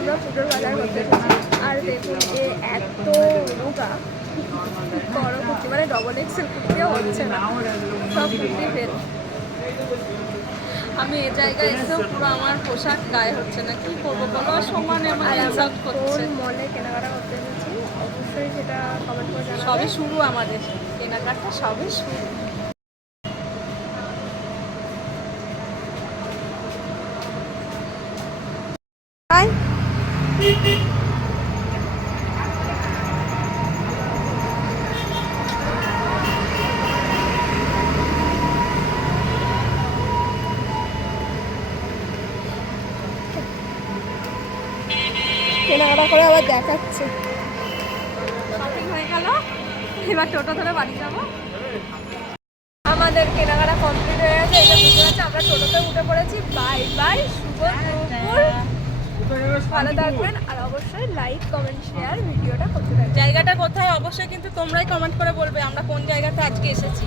আমরা পুজোর বাজার করতে এসেছি। আর দেখুন যে এত রোগা বড় কুর্তি, মানে ডবল এক্সেল কুর্তিও হচ্ছে না, সব কুর্তি ফেল। আমি এ জায়গায় এসেও পুরো আমার পোশাক গায়ে হচ্ছে না, কি করবো বলো, সমানে আমার ইনসাল্ট করছে। মলে কেনাকাটা করতে এসেছি, অবশ্যই সেটা কমেন্ট করে জানাবেন। সবই শুরু আমাদের কেনাকাটা, সবই শুরু। কেনাকাটা করে আবার দেখাচ্ছে। শপিং হয়ে গেল, এবার টোটো ধরে বাড়ি যাবো। আমাদের কেনাকাটা কমপ্লিট হয়ে গেছে, এটা বুঝতে পারছি। আমরা টোটোতে উঠে পড়েছি। বাই বাই, শুভ দুপুর, ভালো থাকবেন। আর অবশ্যই লাইক কমেন্ট শেয়ার ভিডিওটা করতে থাকবেন। জায়গাটা কোথায় অবশ্যই কিন্তু তোমরাই কমেন্ট করে বলবে আমরা কোন জায়গাতে আজকে এসেছি।